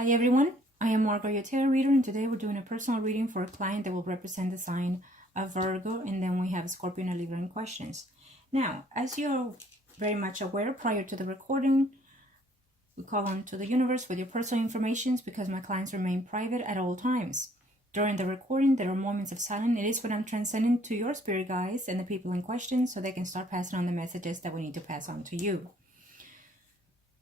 Hi everyone, I am Margourtarotreader, and today we're doing a personal reading for a client that will represent the sign of Virgo, and then we have Scorpio and Libra in questions. Now, as you're very much aware, prior to the recording, we call on to the universe with your personal information because my clients remain private at all times. During the recording, there are moments of silence. It is when I'm transcending to your spirit guides and the people in question so they can start passing on the messages that we need to pass on to you.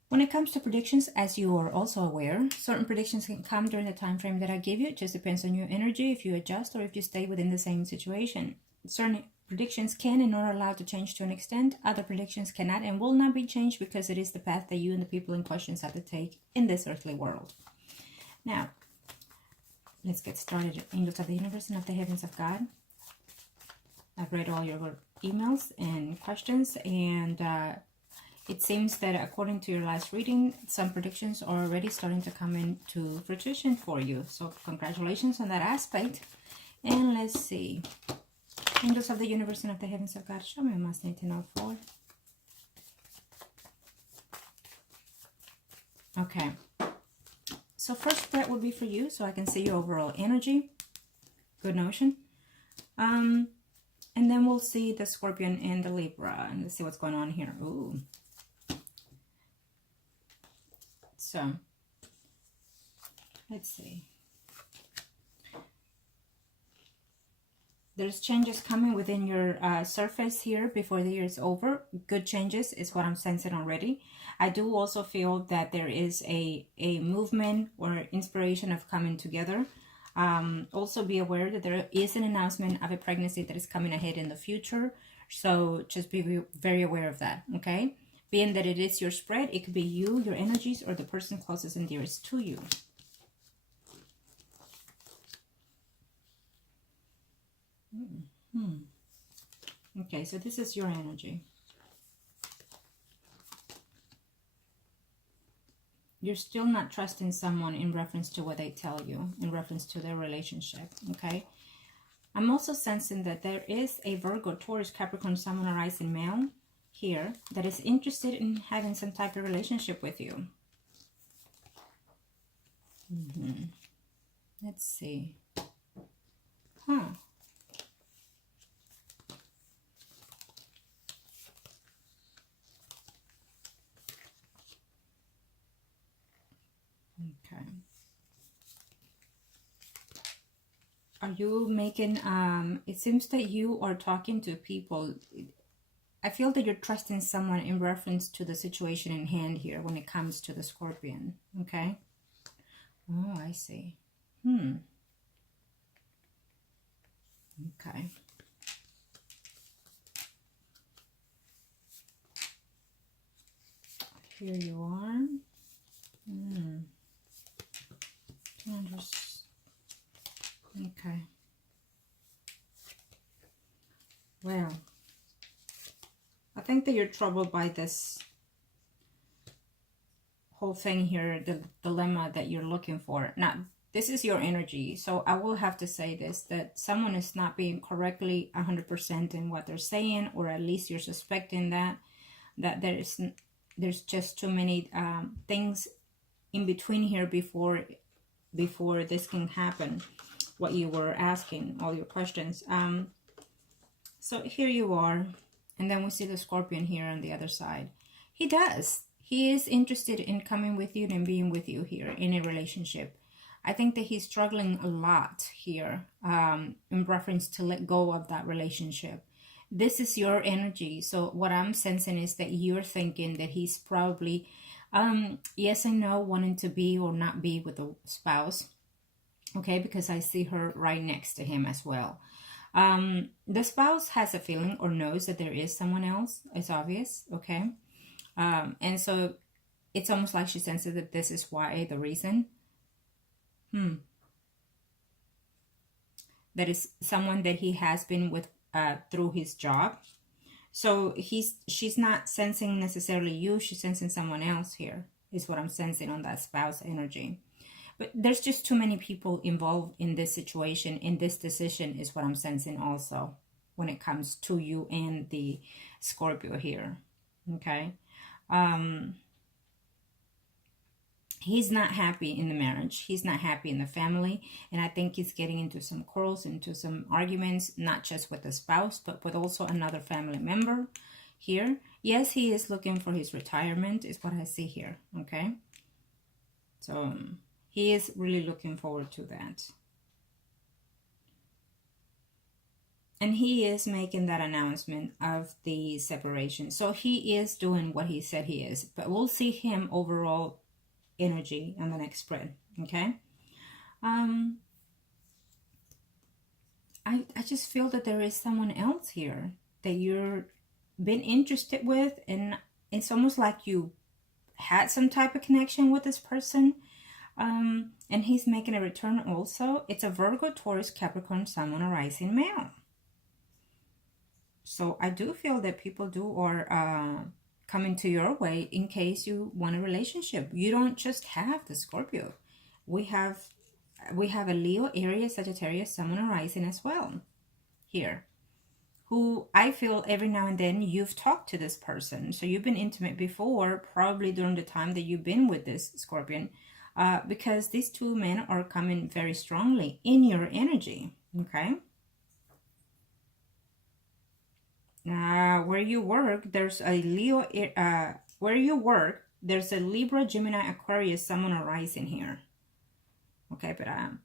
When it comes to predictions, as you are also aware, certain predictions can come during the time frame that I give you. It just depends on your energy, if you adjust or if you stay within the same situation. Certain predictions can and are allowed to change to an extent. Other predictions cannot and will not be changed because it is the path that you and the people in questions have to take in this earthly world. Now, let's get started. Angels of the universe and of the heavens of God. I've read all your emails and questions, and it seems that according to your last reading, some predictions are already starting to come into fruition for you. So congratulations on that aspect. And let's see. Angels of the universe and of the heavens of God, show me a must need to know for. Okay. So first spread would be for you, so I can see your overall energy. Good notion. And then we'll see the Scorpion and the Libra, and let's see what's going on here. Ooh. So, let's see. There's changes coming within your surface here before the year is over. Good changes is what I'm sensing already. I do also feel that there is a movement or inspiration of coming together. Also be aware that there is an announcement of a pregnancy that is coming ahead in the future. So just be very aware of that, okay? Being that it is your spread, it could be you, your energies, or the person closest and dearest to you. Okay, so this is your energy. You're still not trusting someone in reference to what they tell you, in reference to their relationship, okay? I'm also sensing that there is a Virgo, Taurus, Capricorn, Sun, or rising male here that is interested in having some type of relationship with you. Let's see. Okay. Are you making, it seems that you are talking to people. I feel that you're trusting someone in reference to the situation in hand here when it comes to the Scorpion, okay? Oh, I see. Okay. Here you are. Okay. Well, I think that you're troubled by this whole thing here, the dilemma that you're looking for. Now, this is your energy, so I will have to say this, that someone is not being correctly 100% in what they're saying, or at least you're suspecting that there's just too many things in between here before this can happen, what you were asking, all your questions. So here you are, and then we see the Scorpion here on the other side. He is interested in coming with you and being with you here in a relationship. I think that he's struggling a lot here in reference to let go of that relationship. This is your energy. So what I'm sensing is that you're thinking that he's probably, yes and no, wanting to be or not be with a spouse. Okay, because I see her right next to him as well. The spouse has a feeling or knows that there is someone else. It's obvious, okay? And so it's almost like she senses that this is why, the reason. That is someone that he has been with through his job. So she's not sensing necessarily you, she's sensing someone else here, is what I'm sensing on that spouse energy. But there's just too many people involved in this situation, in this decision, is what I'm sensing also when it comes to you and the Scorpio here, okay? he's not happy in the marriage. He's not happy in the family. And I think he's getting into some quarrels, into some arguments, not just with the spouse, but with also another family member here. Yes, he is looking for his retirement, is what I see here. Okay. So he is really looking forward to that. And he is making that announcement of the separation. So he is doing what he said he is. But we'll see him overall energy on the next spread. Okay. I just feel that there is someone else here that you're been interested with, and it's almost like you had some type of connection with this person. And he's making a return also. It's a Virgo, Taurus, Capricorn, Sun, Moon, or Rising male. So I do feel that people do are coming to your way in case you want a relationship. You don't just have the Scorpio. We have a Leo, Aries, Sagittarius, Sun, Moon, or Rising as well here, who I feel every now and then you've talked to this person. So you've been intimate before, probably during the time that you've been with this Scorpion, because these two men are coming very strongly in your energy. Okay. Where you work, there's a Leo, where you work, there's a Libra, Gemini, Aquarius, Sun, Moon, or Rising here. Okay, but I'm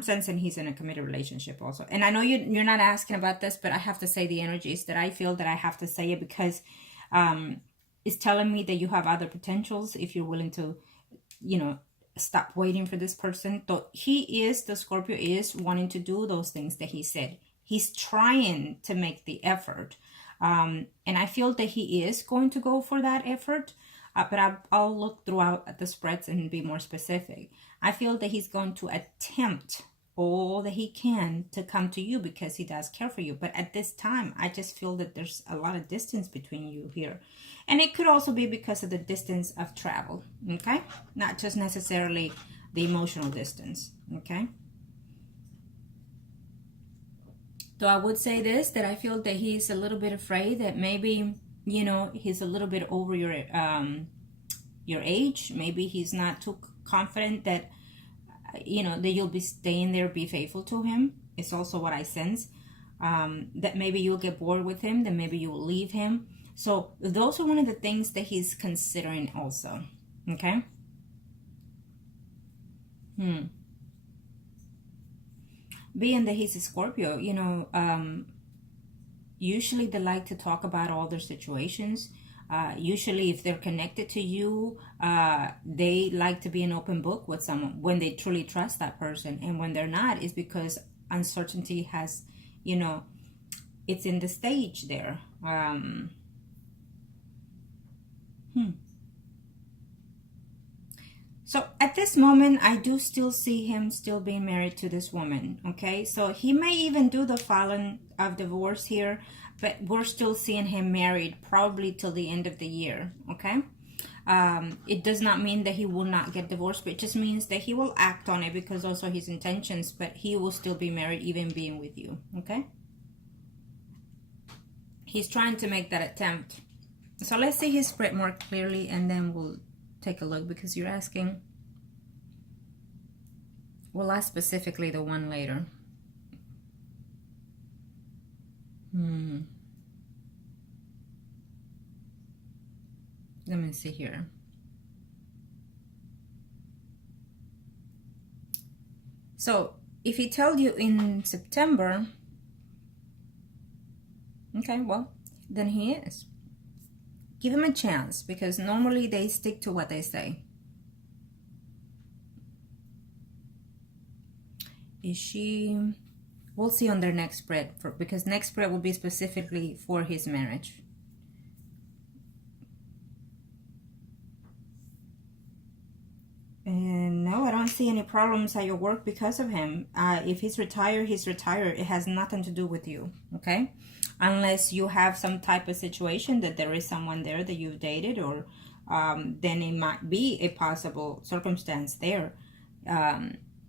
sensing he's in a committed relationship also. And I know you're not asking about this, but I have to say the energies that I feel that I have to say it, because it's telling me that you have other potentials if you're willing to, stop waiting for this person. So the Scorpio is wanting to do those things that he said. He's trying to make the effort. And I feel that he is going to go for that effort. But I'll look throughout the spreads and be more specific. I feel that he's going to attempt all that he can to come to you because he does care for you. But at this time, I just feel that there's a lot of distance between you here. And it could also be because of the distance of travel, okay? Not just necessarily the emotional distance, okay? So I would say this, that I feel that he's a little bit afraid that maybe, he's a little bit over your age. Maybe he's not too confident that, that you'll be staying there, be faithful to him. It's also what I sense. That maybe you'll get bored with him, that maybe you'll leave him. So those are one of the things that he's considering also. Okay? Being that he's a Scorpio, usually they like to talk about all their situations. Usually if they're connected to you, they like to be an open book with someone when they truly trust that person. And when they're not, it's because uncertainty has, it's in the stage there. So at this moment, I do still see him still being married to this woman, okay? So he may even do the filing of divorce here, but we're still seeing him married probably till the end of the year, okay? It does not mean that he will not get divorced, but it just means that he will act on it because those are his intentions, but he will still be married even being with you, okay? He's trying to make that attempt. So let's see his spread more clearly, and then we'll take a look, because you're asking. We'll ask specifically the one later. Let me see here. So if he told you in September, okay, well, then he is. Give him a chance, because normally they stick to what they say. Is she? We'll see on their next spread, because next spread will be specifically for his marriage. And no, I don't see any problems at your work because of him. If he's retired, he's retired. It has nothing to do with you, okay? Unless you have some type of situation that there is someone there that you've dated, or then it might be a possible circumstance there.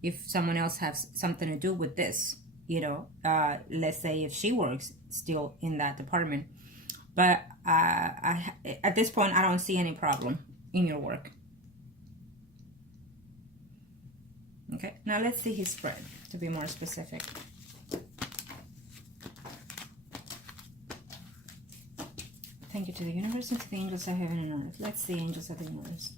If someone else has something to do with this, let's say if she works still in that department. But at this point, I don't see any problem in your work. Okay, now let's see his spread, to be more specific. Thank you to the universe and to the angels of heaven and earth. Let's see, angels of the universe.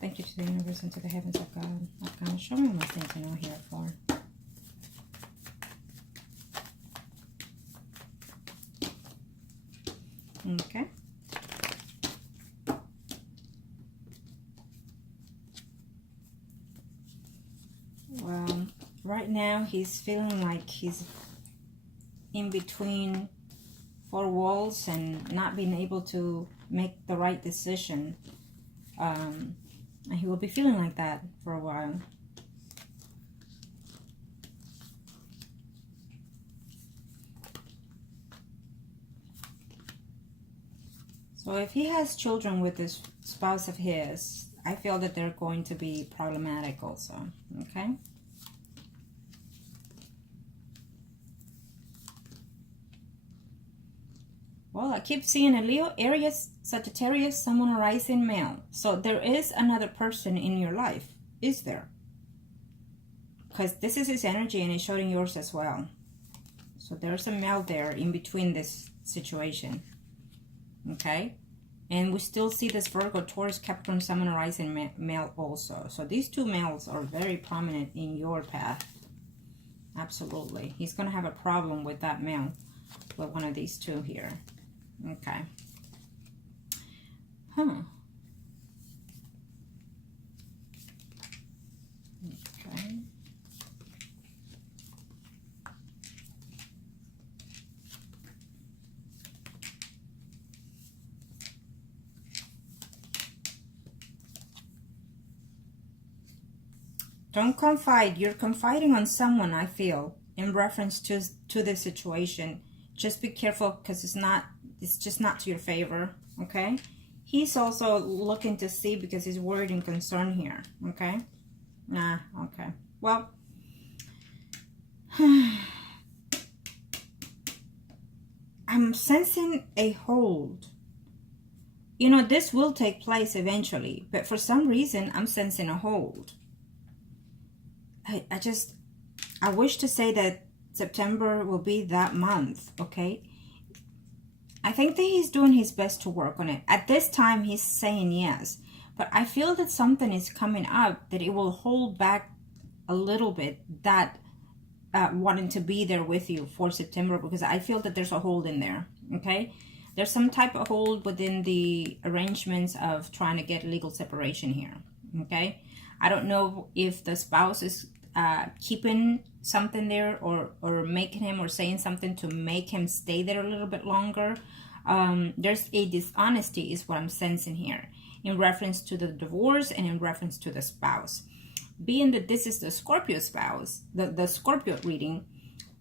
Thank you to the universe and to the heavens of God. Arcana, show me what I need to know here for. Okay. Well, right now he's feeling like he's in between four walls and not being able to make the right decision. And he will be feeling like that for a while. So if he has children with this spouse of his, I feel that they're going to be problematic also, okay? Well, I keep seeing a Leo, Aries, Sagittarius, someone rising male. So there is another person in your life, is there? Because this is his energy and it's showing yours as well. So there's a male there in between this situation. Okay? And we still see this Virgo, Taurus, Capricorn, Sun, rising male also. So these two males are very prominent in your path. Absolutely. He's going to have a problem with that male, with one of these two here. Okay. Huh. Okay. Don't confide. You're confiding on someone, I feel, in reference to the situation. Just be careful because it's just not to your favor, okay? He's also looking to see because he's worried and concerned here, okay? Nah, okay. Well, I'm sensing a hold. You know, this will take place eventually, but for some reason, I'm sensing a hold. I wish to say that September will be that month, okay? I think that he's doing his best to work on it. At this time, he's saying yes. But I feel that something is coming up that it will hold back a little bit, that wanting to be there with you for September, because I feel that there's a hold in there, okay? There's some type of hold within the arrangements of trying to get legal separation here, okay? I don't know if the spouse is keeping something there or making him or saying something to make him stay there a little bit longer. There's a dishonesty is what I'm sensing here in reference to the divorce and in reference to the spouse. Being that this is the Scorpio spouse, the Scorpio reading,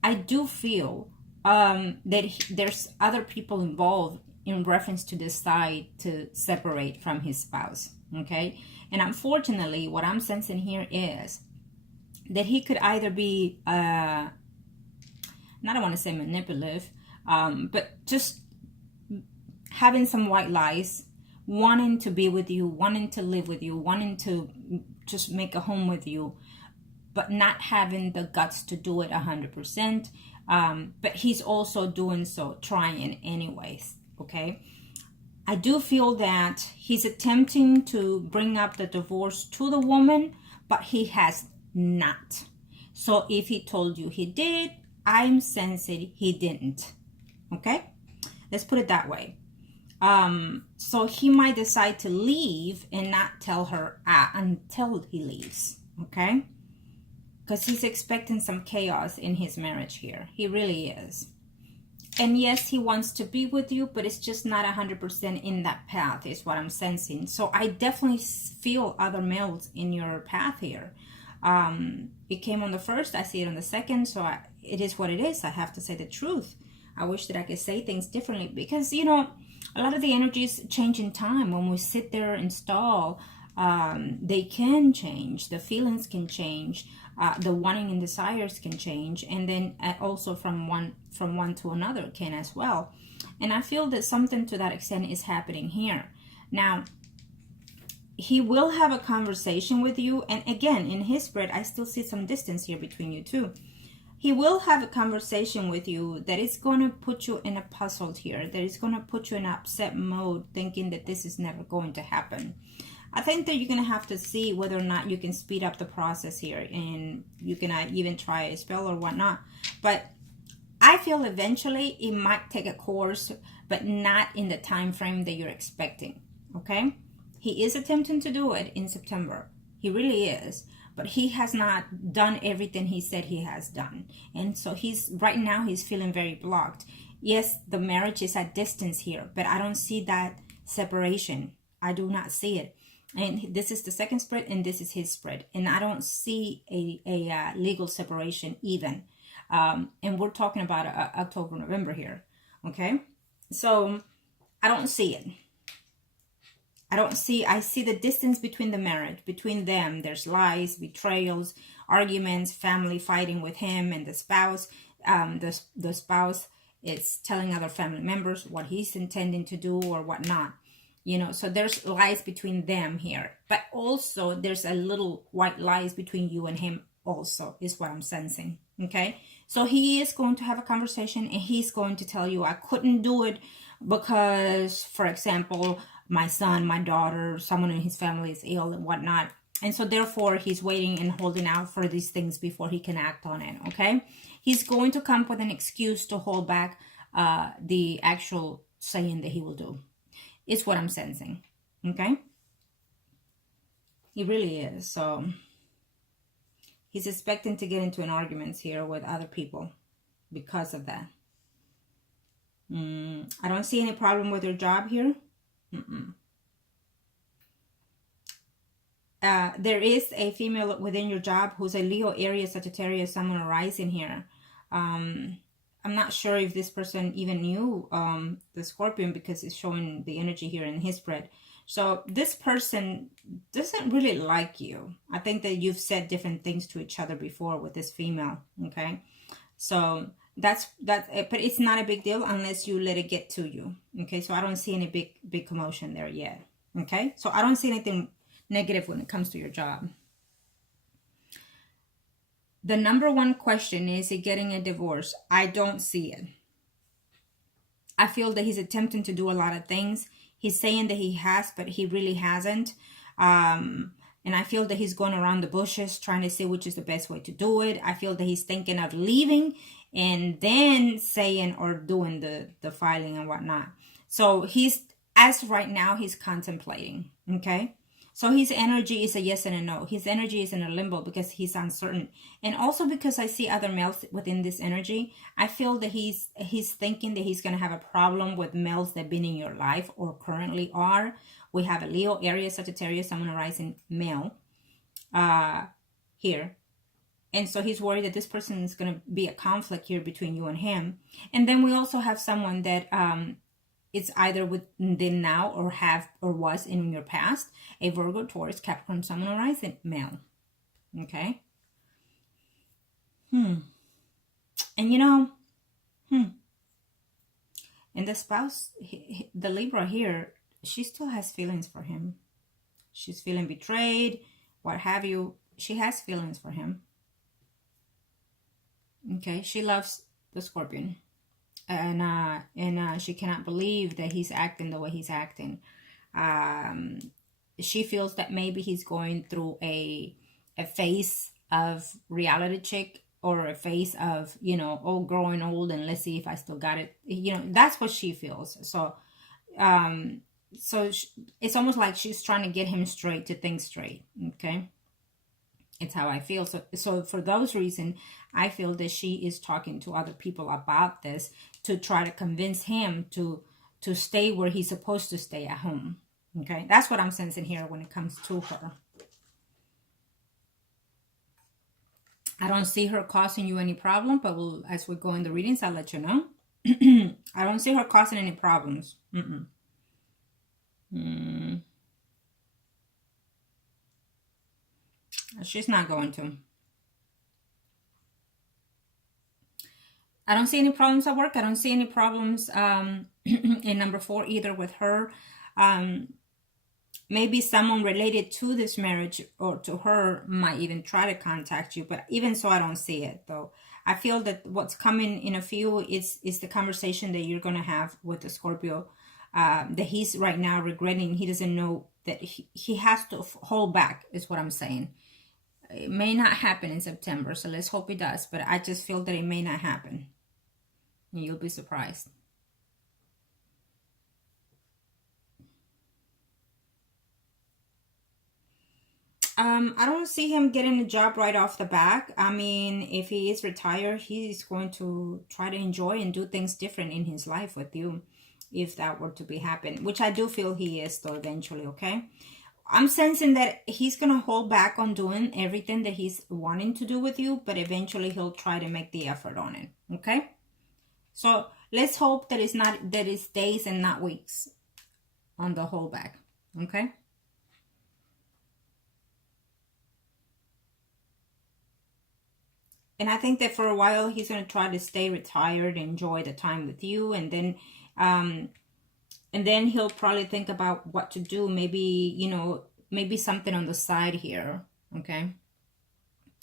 I do feel that there's other people involved in reference to decide to separate from his spouse, okay? And unfortunately, what I'm sensing here is that he could either be, I don't want to say manipulative, but just having some white lies, wanting to be with you, wanting to live with you, wanting to just make a home with you, but not having the guts to do it 100%. But he's also doing so, trying anyways, okay? I do feel that he's attempting to bring up the divorce to the woman, but he has not. So if he told you he did, I'm sensing he didn't, okay? Let's put it that way. So he might decide to leave and not tell her until he leaves, okay? Because he's expecting some chaos in his marriage here. He really is. And yes, he wants to be with you, but it's just not 100% in that path is what I'm sensing. So I definitely feel other males in your path here. It came on the first, I see it on the second, so it is what it is. I have to say the truth. I wish that I could say things differently because, you know, a lot of the energies change in time. When we sit there and stall, they can change. The feelings can change. The wanting and desires can change. And then also from one to another can as well. And I feel that something to that extent is happening here. Now, he will have a conversation with you. And again, in his spread, I still see some distance here between you two. He will have a conversation with you that is going to put you in a puzzle here, that is going to put you in upset mode, thinking that this is never going to happen. I think that you're going to have to see whether or not you can speed up the process here, and you can even try a spell or whatnot. But I feel eventually it might take a course, but not in the time frame that you're expecting, okay? He is attempting to do it in September. He really is. But he has not done everything he said he has done. And so right now he's feeling very blocked. Yes, the marriage is at distance here, but I don't see that separation. I do not see it. And this is the second spread, and this is his spread. And I don't see a legal separation even. And we're talking about October, November here. Okay? So I don't see it. I see the distance between the marriage, between them. There's lies, betrayals, arguments, family fighting with him and the spouse. The spouse is telling other family members what he's intending to do or whatnot. You know, so there's lies between them here. But also there's a little white lies between you and him also, is what I'm sensing. Okay? So he is going to have a conversation, and he's going to tell you, I couldn't do it because, for example, my son, my daughter, someone in his family is ill and whatnot. And so therefore he's waiting and holding out for these things before he can act on it, okay? He's going to come up with an excuse to hold back the actual saying that he will do. It's what I'm sensing, okay? He really is. So he's expecting to get into an argument here with other people because of that. I don't see any problem with your job here. There is a female within your job who's a Leo, Aries, Sagittarius, Sun, Moon, rising here. I'm not sure if this person even knew the Scorpion, because it's showing the energy here in his spread. So this person doesn't really like you. I think that you've said different things to each other before with this female, okay? So that's but it's not a big deal unless you let it get to you, okay? So I don't see any big commotion there yet, okay? So I don't see anything negative when it comes to your job. The number one question is he getting a divorce? I don't see it. I feel that he's attempting to do a lot of things. He's saying that he has, but he really hasn't. And I feel that he's going around the bushes trying to see which is the best way to do it. I feel that he's thinking of leaving and then saying or doing the filing and whatnot. So as right now, he's contemplating, okay? So his energy is a yes and a no. His energy is in a limbo because he's uncertain. And also because I see other males within this energy, I feel that he's thinking that he's going to have a problem with males that have been in your life or currently are. We have a Leo, Aries, Sagittarius, Sun, Moon, rising male here. And so he's worried that this person is going to be a conflict here between you and him. And then we also have someone that it's either within now or was in your past, a Virgo, Taurus, Capricorn, Sun, Moon, rising male. Okay? And you know, and the spouse, the Libra here, she still has feelings for him. She's feeling betrayed, what have you. She has feelings for him. Okay, she loves the Scorpion. And she cannot believe that he's acting the way he's acting. She feels that maybe he's going through a phase of reality check, or a phase of, you know, growing old and let's see if I still got it. You know, that's what she feels. So, it's almost like she's trying to get him straight to think straight. Okay. It's how I feel. So for those reasons, I feel that she is talking to other people about this to try to convince him to stay where he's supposed to stay, at home. Okay, that's what I'm sensing here when it comes to her. I don't see her causing you any problem, but as we go in the readings, I'll let you know. I don't see her causing any problems. She's not going to. I don't see any problems at work. I don't see any problems in number 4 either with her. maybe someone related to this marriage or to her might even try to contact you, but even so, I don't see it though. I feel that what's coming in a few is the conversation that you're going to have with the Scorpio, that he's right now regretting. He doesn't know that he has to hold back, is what I'm saying. It may not happen in September, so let's hope it does, but I just feel that it may not happen. And you'll be surprised. I don't see him getting a job right off the back. I mean, if he is retired, he's going to try to enjoy and do things different in his life with you, if that were to be happen, which I do feel he is though eventually, okay? I'm sensing that he's going to hold back on doing everything that he's wanting to do with you, but eventually he'll try to make the effort on it, okay? So let's hope that it's days and not weeks on the holdback, okay? And I think that for a while he's going to try to stay retired, enjoy the time with you, and then he'll probably think about what to do. Maybe, you know, maybe something on the side here. Okay.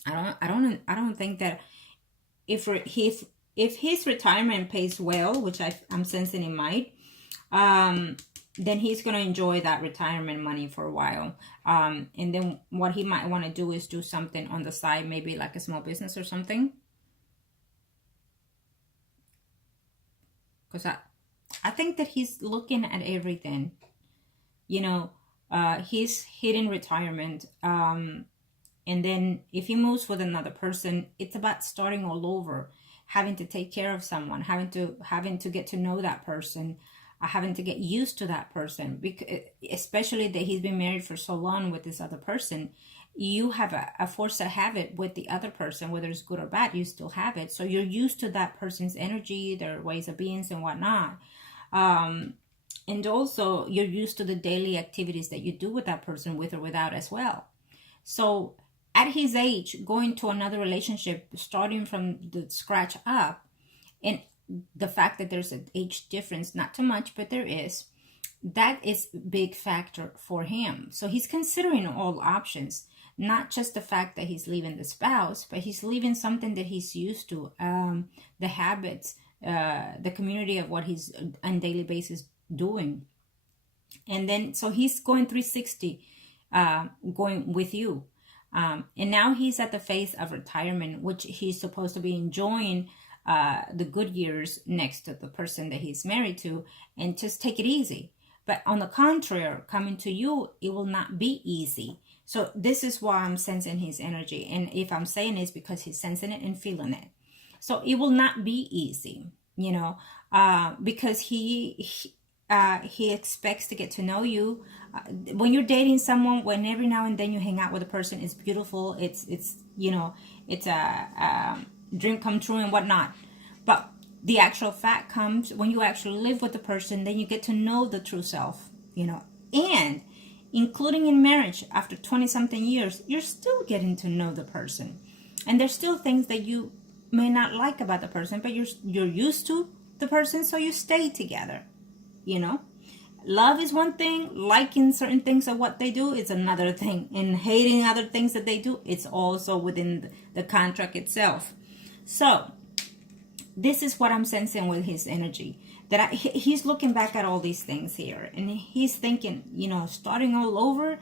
I don't think that if his retirement pays well, which I'm sensing it might, then he's going to enjoy that retirement money for a while. And then what he might want to do is do something on the side, maybe like a small business or something. Because I think that he's looking at everything. You know, he's hitting retirement. And then if he moves with another person, it's about starting all over, having to take care of someone, having to get to know that person, having to get used to that person, because especially that he's been married for so long with this other person. You have a force of habit with the other person, whether it's good or bad, you still have it. So you're used to that person's energy, their ways of being and whatnot. And also you're used to the daily activities that you do with that person, with or without as well. So at his age, going to another relationship, starting from the scratch up, and the fact that there's an age difference, not too much, but there is, that is a big factor for him. So he's considering all options, not just the fact that he's leaving the spouse, but he's leaving something that he's used to, the habits, the community of what he's on daily basis doing. And then, so he's going 360, going with you. And now he's at the phase of retirement, which he's supposed to be enjoying the good years next to the person that he's married to, and just take it easy. But on the contrary, coming to you, it will not be easy. So this is why I'm sensing his energy. And if I'm saying it's because he's sensing it and feeling it. So it will not be easy, you know, because he expects to get to know you. When you're dating someone, when every now and then you hang out with a person, it's beautiful. It's you know, it's a dream come true and whatnot. But the actual fact comes when you actually live with the person, then you get to know the true self, you know. And including in marriage, after 20-something years, you're still getting to know the person. And there's still things that you may not like about the person, but you're used to the person, so you stay together, you know. Love is one thing, liking certain things of what they do is another thing, and hating other things that they do, it's also within the contract itself. So this is what I'm sensing with his energy, that he's looking back at all these things here, and he's thinking, you know, starting all over,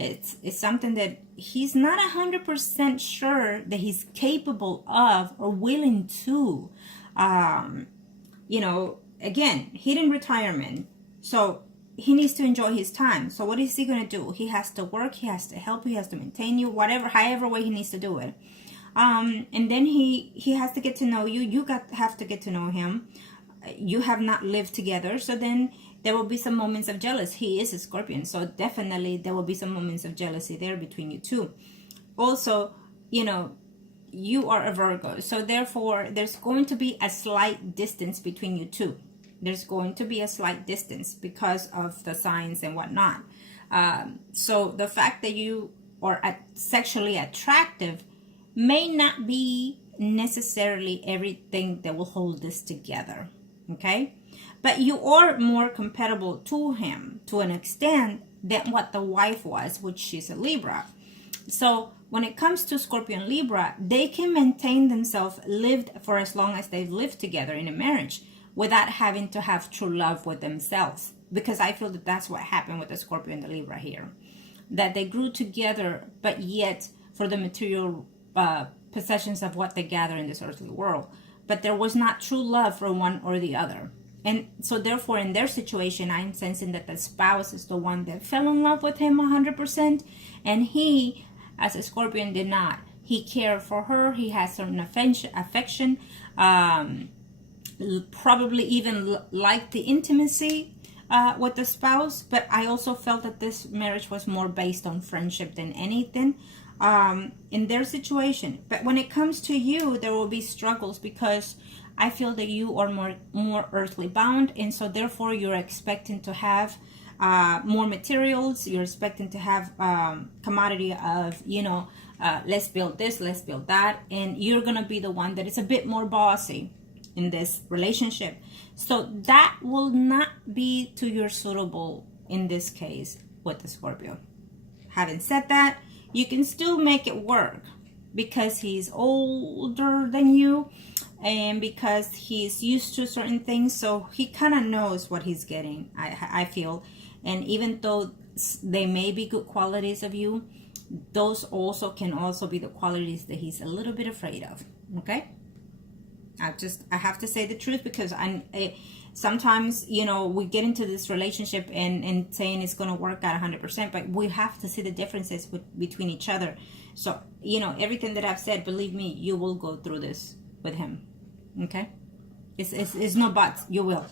it's something that he's not 100% sure that he's capable of or willing to. You know, again, hidden retirement. So he needs to enjoy his time. So what is he going to do? He has to work, he has to help, he has to maintain you, however way he needs to do it. And then he has to get to know you. You have to get to know him. You have not lived together. So then there will be some moments of jealousy. He is a Scorpion. So definitely there will be some moments of jealousy there between you two. Also, you know, you are a Virgo. So therefore, there's going to be a slight distance between you two. There's going to be a slight distance because of the signs and whatnot. So the fact that you are sexually attractive may not be necessarily everything that will hold this together, okay? But you are more compatible to him to an extent than what the wife was, which she's a Libra. So when it comes to Scorpio and Libra, they can maintain themselves lived for as long as they've lived together in a marriage without having to have true love with themselves. Because I feel that that's what happened with the Scorpio and the Libra here. That they grew together, but yet for the material possessions of what they gather in this earthly world. But there was not true love for one or the other. And so therefore in their situation, I'm sensing that the spouse is the one that fell in love with him 100%. And he, as a Scorpion, did not. He cared for her. He has certain affection. Probably even liked the intimacy with the spouse. But I also felt that this marriage was more based on friendship than anything in their situation. But when it comes to you, there will be struggles because I feel that you are more earthly bound, and so therefore you're expecting to have more materials. You're expecting to have commodity of, let's build this, let's build that, and you're gonna be the one that is a bit more bossy in this relationship. So that will not be to your suitable in this case with the Scorpio. Having said that, you can still make it work because he's older than you and because he's used to certain things, so he kind of knows what he's getting, I feel. And even though they may be good qualities of you, those also can also be the qualities that he's a little bit afraid of. Okay, I have to say the truth, because sometimes we get into this relationship and saying it's going to work out 100%, but we have to see the differences between each other. So everything that I've said, believe me, you will go through this with him. Okay, it's no buts, you will,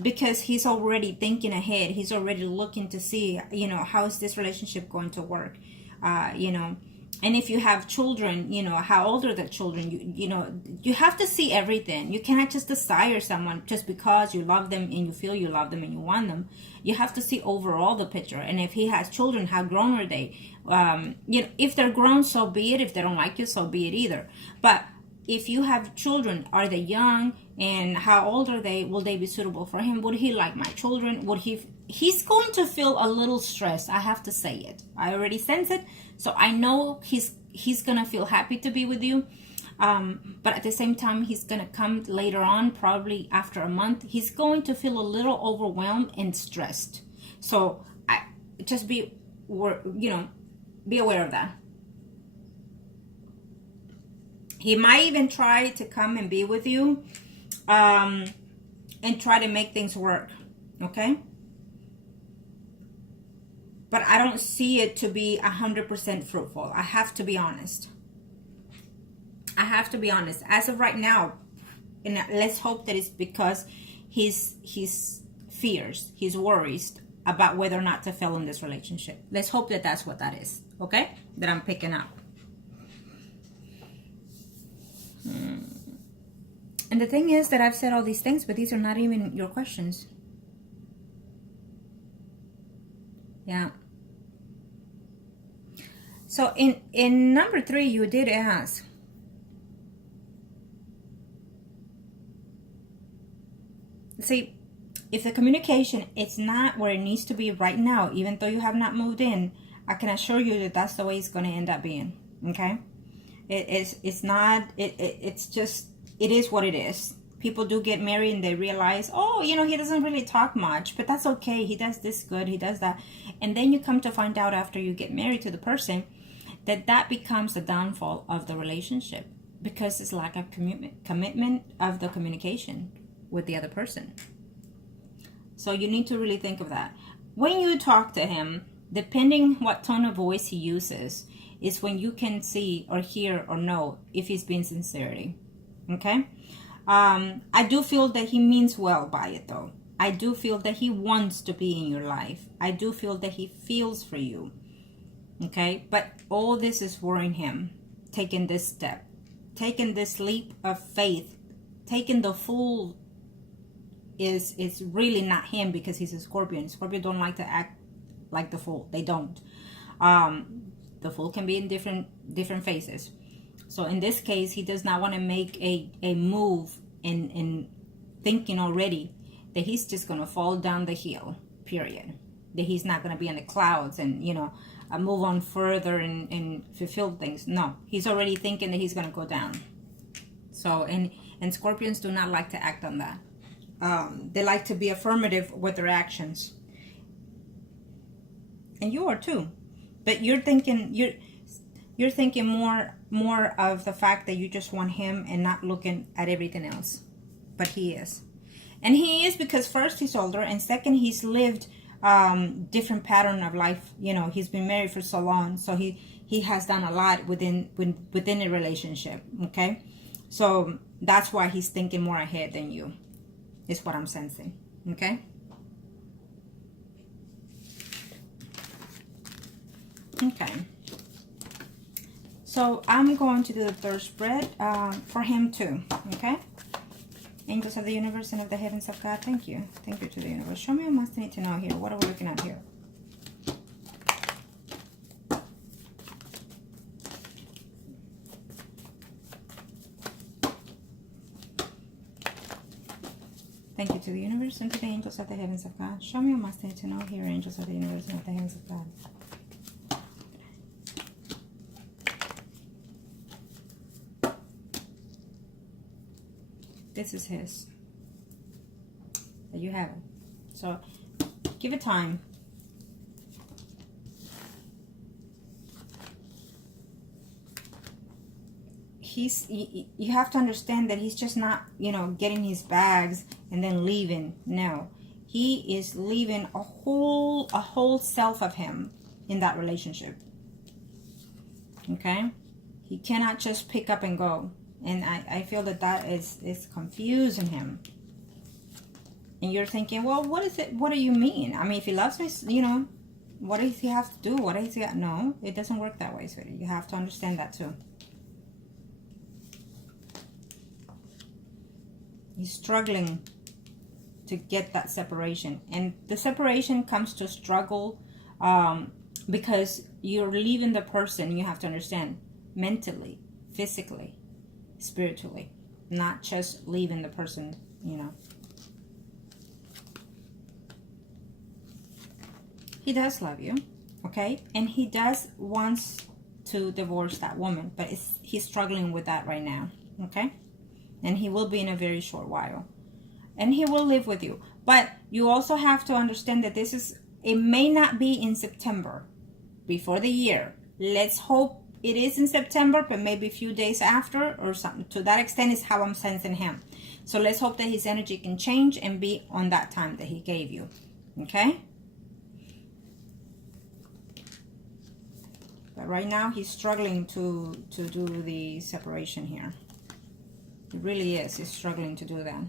because he's already thinking ahead. He's already looking to see how is this relationship going to work, and if you have children, how old are the children? You have to see everything. You cannot just desire someone just because you love them and you feel you love them and you want them. You have to see overall the picture. And if he has children, how grown are they? If they're grown, so be it. If they don't like you, so be it either. But if you have children, are they young, and how old are they? Will they be suitable for him? Would he like my children? He's going to feel a little stressed. I have to say it. I already sense it. So I know he's going to feel happy to be with you. But at the same time, he's going to come later on, probably after a month. He's going to feel a little overwhelmed and stressed. So just be aware of that. He might even try to come and be with you and try to make things work, okay? But I don't see it to be 100% fruitful. I have to be honest. As of right now, and let's hope that it's because he's fears, he's worries about whether or not to fail in this relationship. Let's hope that that's what that is, okay? That I'm picking up. And the thing is that I've said all these things, but these are not even your questions. Yeah. So in number 3, you did ask, see, if the communication is not where it needs to be right now, even though you have not moved in, I can assure you that that's the way it's going to end up being. Okay, it's not. It's just. It is what it is. People do get married and they realize, oh, he doesn't really talk much, but that's okay. He does this good. He does that, and then you come to find out after you get married to the person that becomes the downfall of the relationship, because it's lack of commitment of the communication with the other person. So you need to really think of that. When you talk to him, depending what tone of voice he uses, is when you can see or hear or know if he's being sincerity. Okay? I do feel that he means well by it, though. I do feel that he wants to be in your life. I do feel that he feels for you. Okay? But all this is worrying him. Taking this step. Taking this leap of faith. Taking the fool is really not him, because he's a Scorpion. Scorpion don't like to act like the fool. They don't. The fool can be in different phases. So in this case, he does not want to make a move in thinking already that he's just going to fall down the hill, period. that he's not going to be in the clouds and, you know, move on further and fulfill things. No, he's already thinking that he's going to go down. So, and Scorpions do not like to act on that. They like to be affirmative with their actions. And you are too. But you're thinking more of the fact that you just want him and not looking at everything else. But he is. And he is because first he's older, and second he's lived different pattern of life. You know, he's been married for so long, so he has done a lot within a relationship. Okay, so that's why he's thinking more ahead than you, is what I'm sensing. Okay. Okay. So I'm going to do the third spread for him too. Okay. Angels of the universe and of the heavens of God, thank you. Thank you to the universe. Show me what must need to know here. What are we looking at here? Thank you to the universe and to the angels of the heavens of God. Show me what must need to know here, angels of the universe and of the heavens of God. This is his. There you have it. So give it time. You have to understand that he's just not, you know, getting his bags and then leaving. No, he is leaving a whole self of him in that relationship. Okay, he cannot just pick up and go. And I feel that is confusing him. And you're thinking, well, what is it? What do you mean? I mean, if he loves me, you know, what does he have to do? What does he have? No, it doesn't work that way, sweetie. You have to understand that too. He's struggling to get that separation. And the separation comes to struggle because you're leaving the person, you have to understand, mentally, physically, spiritually, not just leaving the person, you know. He does love you, okay? And he does wants to divorce that woman, but he's struggling with that right now, okay? And he will be in a very short while. And he will live with you. But you also have to understand that it may not be in September, before the year. Let's hope it is in September, but maybe a few days after or something. To that extent is how I'm sensing him. So let's hope that his energy can change and be on that time that he gave you. Okay? But right now he's struggling to do the separation here. He really is. He's struggling to do that.